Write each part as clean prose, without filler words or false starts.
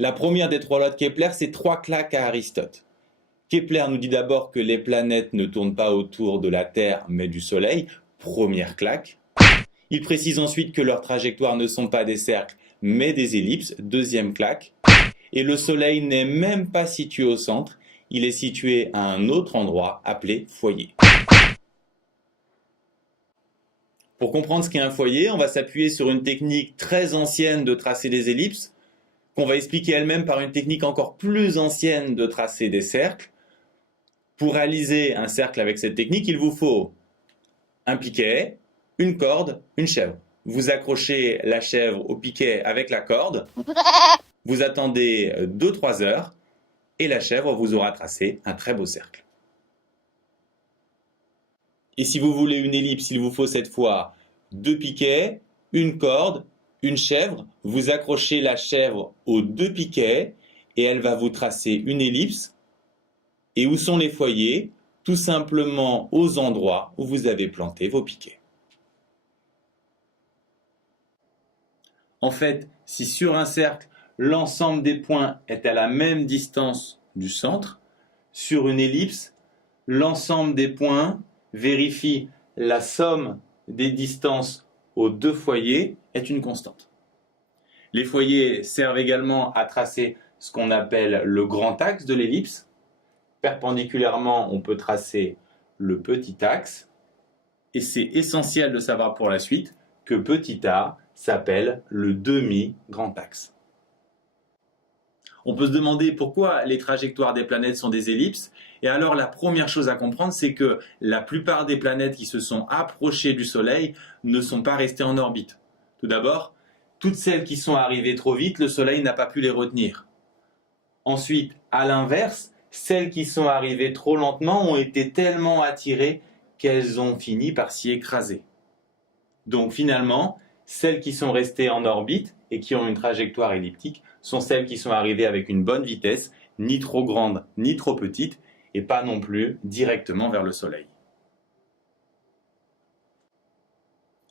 La première des trois lois de Kepler, c'est 3 claques à Aristote. Kepler nous dit d'abord que les planètes ne tournent pas autour de la Terre mais du Soleil, première claque. Il précise ensuite que leurs trajectoires ne sont pas des cercles mais des ellipses, deuxième claque. Et le Soleil n'est même pas situé au centre, il est situé à un autre endroit appelé foyer. Pour comprendre ce qu'est un foyer, on va s'appuyer sur une technique très ancienne de tracer des ellipses, qu'on va expliquer elle-même par une technique encore plus ancienne de tracer des cercles. Pour réaliser un cercle avec cette technique, il vous faut un piquet, une corde, une chèvre. Vous accrochez la chèvre au piquet avec la corde, vous attendez 2-3 heures et la chèvre vous aura tracé un très beau cercle. Et si vous voulez une ellipse, il vous faut cette fois 2 piquets, une corde, une chèvre. Vous accrochez la chèvre aux 2 piquets et elle va vous tracer une ellipse. Et où sont les foyers? Tout simplement aux endroits où vous avez planté vos piquets. En fait, si sur un cercle, l'ensemble des points est à la même distance du centre, sur une ellipse, l'ensemble des points vérifie la somme des distances aux 2 foyers est une constante. Les foyers servent également à tracer ce qu'on appelle le grand axe de l'ellipse. Perpendiculairement, on peut tracer le petit axe. Et c'est essentiel de savoir pour la suite que petit a s'appelle le demi-grand axe. On peut se demander pourquoi les trajectoires des planètes sont des ellipses. Et alors la première chose à comprendre, c'est que la plupart des planètes qui se sont approchées du Soleil ne sont pas restées en orbite. Tout d'abord, toutes celles qui sont arrivées trop vite, le Soleil n'a pas pu les retenir. Ensuite, à l'inverse, celles qui sont arrivées trop lentement ont été tellement attirées qu'elles ont fini par s'y écraser. Donc finalement, celles qui sont restées en orbite et qui ont une trajectoire elliptique sont celles qui sont arrivées avec une bonne vitesse, ni trop grande ni trop petite, et pas non plus directement vers le Soleil.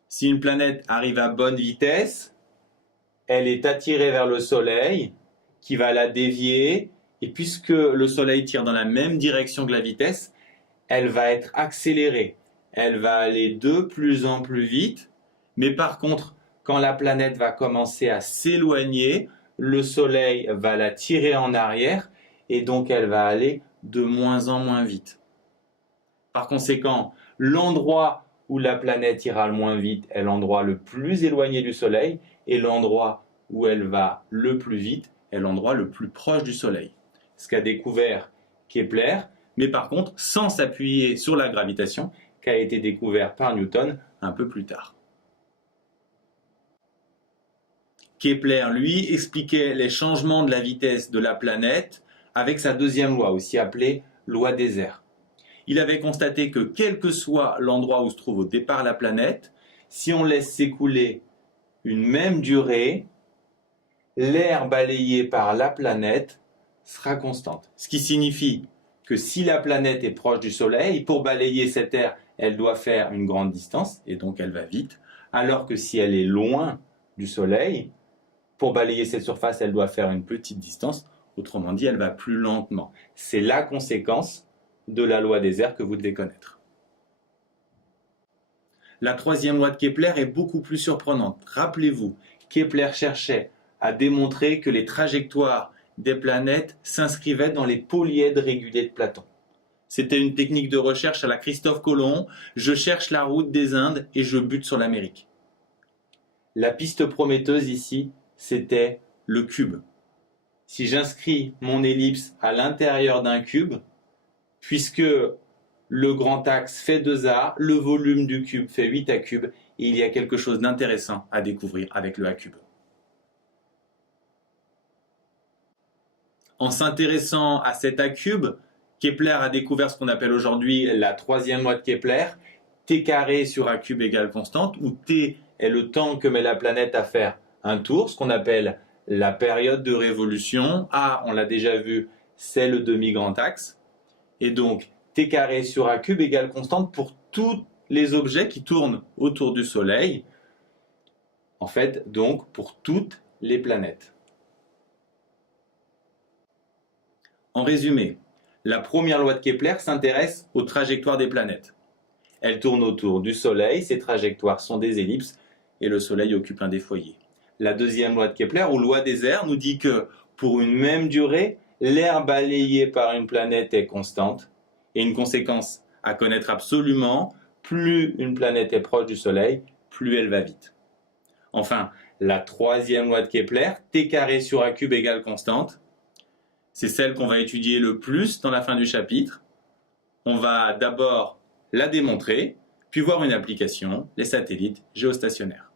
Si une planète arrive à bonne vitesse, elle est attirée vers le Soleil, qui va la dévier, et puisque le Soleil tire dans la même direction que la vitesse, elle va être accélérée. Elle va aller de plus en plus vite, mais par contre, quand la planète va commencer à s'éloigner, le Soleil va la tirer en arrière, et donc elle va aller de moins en moins vite. Par conséquent, l'endroit où la planète ira le moins vite est l'endroit le plus éloigné du Soleil, et l'endroit où elle va le plus vite est l'endroit le plus proche du Soleil. Ce qu'a découvert Kepler, mais par contre sans s'appuyer sur la gravitation, qui a été découvert par Newton un peu plus tard. Kepler, lui, expliquait les changements de la vitesse de la planète avec sa deuxième loi, aussi appelée loi des airs. Il avait constaté que quel que soit l'endroit où se trouve au départ la planète, si on laisse s'écouler une même durée, l'air balayé par la planète sera constante. Ce qui signifie que si la planète est proche du Soleil, pour balayer cet air, elle doit faire une grande distance, et donc elle va vite, alors que si elle est loin du Soleil, pour balayer cette surface, elle doit faire une petite distance, autrement dit, elle va plus lentement. C'est la conséquence de la loi des airs que vous devez connaître. La troisième loi de Kepler est beaucoup plus surprenante. Rappelez-vous, Kepler cherchait à démontrer que les trajectoires des planètes s'inscrivaient dans les polyèdres réguliers de Platon. C'était une technique de recherche à la Christophe Colomb. Je cherche la route des Indes et je bute sur l'Amérique. La piste prometteuse ici, c'était le cube. Si j'inscris mon ellipse à l'intérieur d'un cube, puisque le grand axe fait 2A, le volume du cube fait 8A cube, et il y a quelque chose d'intéressant à découvrir avec le A cube. En s'intéressant à cet A cube, Kepler a découvert ce qu'on appelle aujourd'hui la troisième loi de Kepler, T carré sur A cube égale constante, où T est le temps que met la planète à faire un tour, ce qu'on appelle la période de révolution. A, on l'a déjà vu, c'est le demi-grand axe. Et donc, T carré sur A cube égale constante pour tous les objets qui tournent autour du Soleil. En fait, donc, pour toutes les planètes. En résumé, la première loi de Kepler s'intéresse aux trajectoires des planètes. Elles tournent autour du Soleil, ces trajectoires sont des ellipses et le Soleil occupe un des foyers. La deuxième loi de Kepler, ou loi des airs, nous dit que pour une même durée, l'air balayé par une planète est constante. Et une conséquence à connaître absolument, plus une planète est proche du Soleil, plus elle va vite. Enfin, la troisième loi de Kepler, T carré sur A cube égale constante, c'est celle qu'on va étudier le plus dans la fin du chapitre. On va d'abord la démontrer, puis voir une application, les satellites géostationnaires.